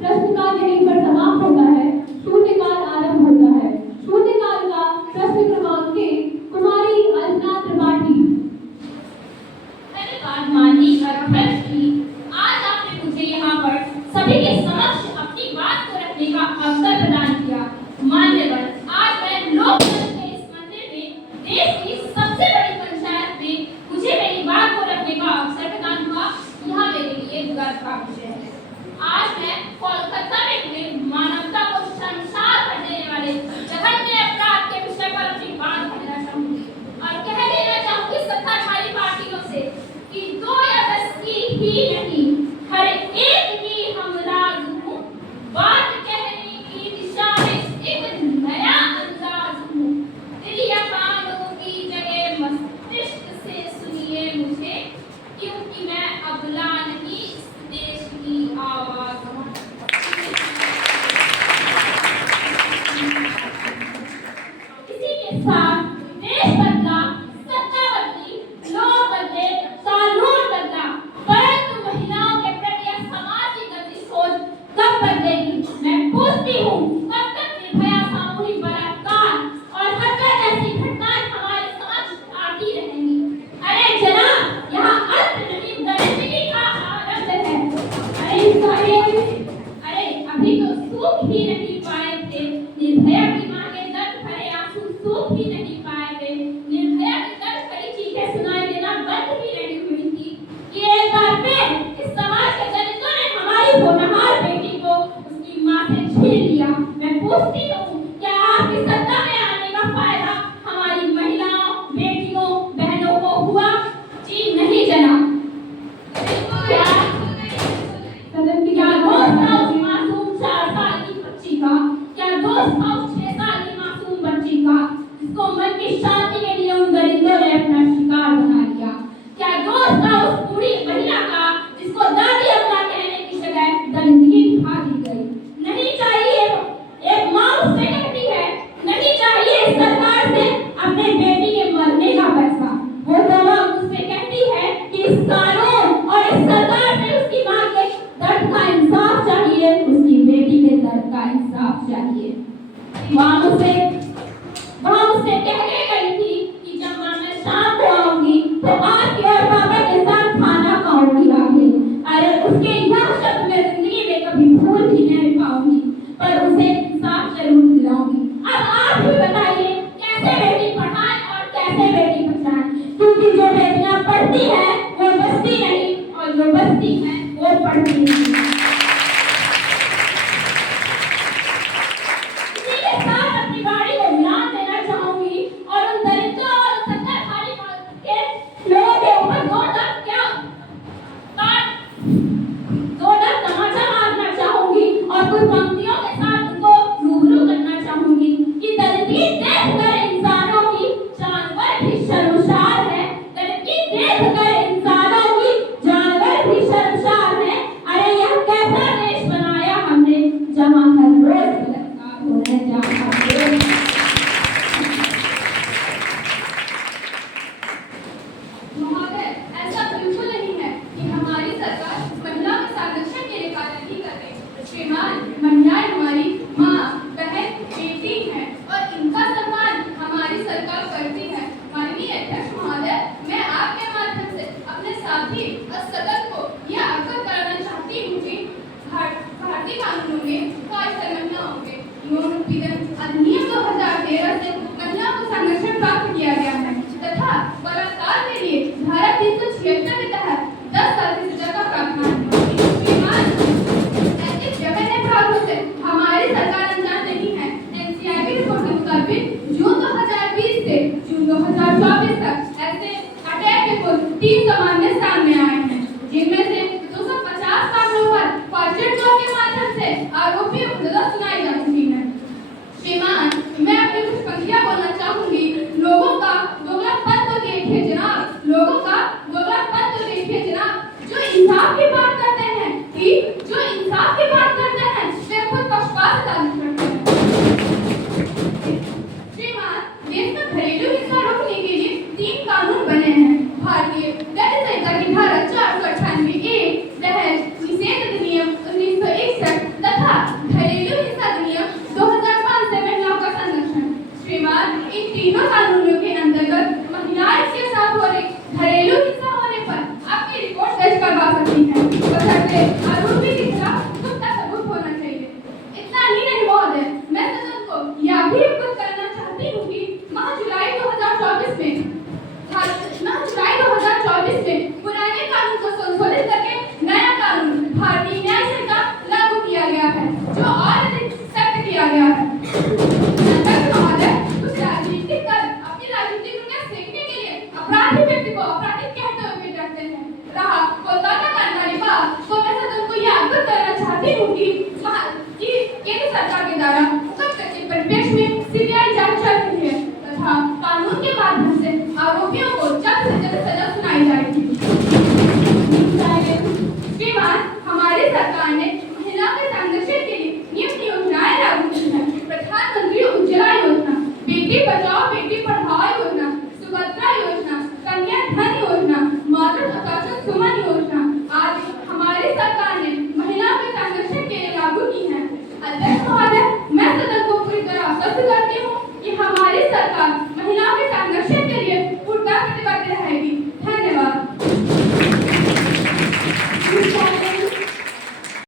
प्रश्नकाल यहीं पर समाप्त होता है, शून्यकाल आरंभ होता है। शून्यकाल का प्रश्न क्रमांक के कुमारी अल्पना त्रिपाठी। धन्यवाद माननीय अध्यक्ष जी, आज आपने मुझे यहाँ पर सभी के समक्ष अपनी बात को रखने का अवसर प्रदान किया। मान्यवर, आज मैं लोकतंत्र के इस मंदिर में देश की सबसे बड़ी पंचायत में मुझे मेरी बात को रखने का अवसर प्रदान हुआ, यह मेरे लिए गर्व का विषय है। आज मैं कोलकाता में हुए मानवता को शर्मसार कर देने वाले जघन्य अपराध के विषय पर अपनी बात कहना चाहूंगी और कह देना चाहूंगी सत्ताधारी पार्टियों से कि 2 या 10 की ही नहीं, हर एक की हम राज हूँ। बात कहने की दिशा में एक नया अंदाज हूँ। दिल या कानों की जगह मस्तिष्क से सुनिए मुझे, क्योंकि मैं अबला नहीं, इस देश की आवाज हूँ। इसी के साथ देश बदला, सत्ता बदली, लोग बदले, कानून बदला, परंतु महिलाओं के प्रति समाज की गंदी सोच कब बदलेगी? मैं पूछती हूँ, कब तक निर्भया सामूहिक बलात्कार और हत्या जैसी घटनाएं हमारे समक्ष आती रहेंगी? अरे जनाब, यहाँ अंत नहीं, दरिद्री का आरंभ है। अरे अभी तो सूख ही नहीं पाए थे निर्भया की मां के दर्द भरे आंसू, सूख ही नहीं पाए थे। निर्भया की दर्द भरी चीखें सुनाई देना बंद ही नहीं हुई थी कि एक बार फिर इस समाज के दलितों ने हमारी होनहार बेटी को उसकी मां से छीन लिया। मैं पूछती हूँ, क्या आपकी सत्ता में आने का फायदा हमारी महिलाओं, बेटियों, बहनों को हुआ? जी नहीं जनाब। क्या दोस्त था उस मासूम 4 साल की बच्ची का? क्या दोस्त था उस 6 साल की मासूम बच्ची का जिसको मन की शांति के लिए उन दरिंदों ने अपना शिकार बना लिया? क्या दोस्त था उस बूढ़ी महिला का जिसको दादी अम्मा कहने की जगह दरिंदगी दिखा दी गई? नहीं चाहिए, एक माँ उससे कहती है, नहीं चाहिए इस सरकार से अपने बेटी के मरने का पैसा। वो दवा उससे कहती है कि इस कानून और इस सरकार से उसकी माँ के दर्द का इंसाफ चाहिए, उसकी बेटी के दर्द का इंसाफ चाहिए। वहाँ मुझसे कहने गई थी कि जब मैं शाम को आऊंगी तो आपके और पापा के साथ खाना खाऊंगी आगे। अरे उसके यह शब्द मैं जिंदगी में कभी भूल भी नहीं पाऊंगी, पर उसे इंसाफ जरूर दिलाऊंगी। अब आप ही बताइए, कैसे बेटी पढ़ाएं और कैसे बेटी बचाएं? क्योंकि जो बेटियां पढ़ती हैं वो बचती नहीं, और जो बचती हैं वो पढ़ती नहीं। इसी के साथ अपनी बाड़ी को विराम देना चाहूंगी और उन दलितों और सत्ताधारी के लोगों के ऊपर दो डर तमाचा मारना चाहूंगी और कुछ पंक्तियों के साथ उनको रूबरू करना चाहूंगी कि दलित देखकर इंसानों की जानवर भी शर्मसार है। दलित देखकर इंसानों की जानवर भी शर्मसार है। अरे यह कैसा देश बनाया हमने जहाँ हर रोज बलात्कार हो रहे हैं, जहाँ हर रोज। महोदय, ऐसा बिल्कुल नहीं है कि हमारी सरकार महिला के संरक्षण के लिए कार्य नहीं कर रही। श्रीमान, महिलाएं हमारी माँ, बहन, बेटी हैं और इनका सम्मान हमारी सरकार करती है। माननीय अध्यक्ष महोदय, मैं आपके माध्यम से अपने साथी और सदन को यह अवगत कराना चाहती हूँ कि भारतीय कानूनों में कायदे महिलाओं के यौन उत्पीड़न अधिनियम 2013 से महिलाओं को संरक्षण प्राप्त किया गया है तथा बलात्कार के लिए धारा 376 के तहत 10 साल की सजा का प्रावधान है। श्रीमान, ऐसे जघन्य अपराधों से हमारी सरकार अनजान नहीं है। एनसीआरबी रिपोर्ट के मुताबिक जून 2020 से जून 2024 तक ऐसे अटैक के कुल 300 मामले सामने आए हैं, जिनमें से 250 मामलों पर फॉर्जेट लॉ के माध्यम से आरोपियों को सजा सुनाई जा चुकी है। श्रीमान, मैं अपनी कुछ पंक्तियां बोलना चाहूंगी। लोगों का दोगलापन तो देखिए जनाब, लोगों का दोगलापन तो देखिए जनाब। जो इंसाफ की बात करते हैं वे खुद पक्षपात साबित करते हैं। श्रीमान, देश में घरेलू हिंसा रोकने के लिए 3 कानून बने हैं। भारतीय दंड संहिता की धारा 498 ए, दहेज निषेध अधिनियम 1961 तथा केंद्र सरकार के द्वारा उपलब्ध करके परिप्रेक्ष्य में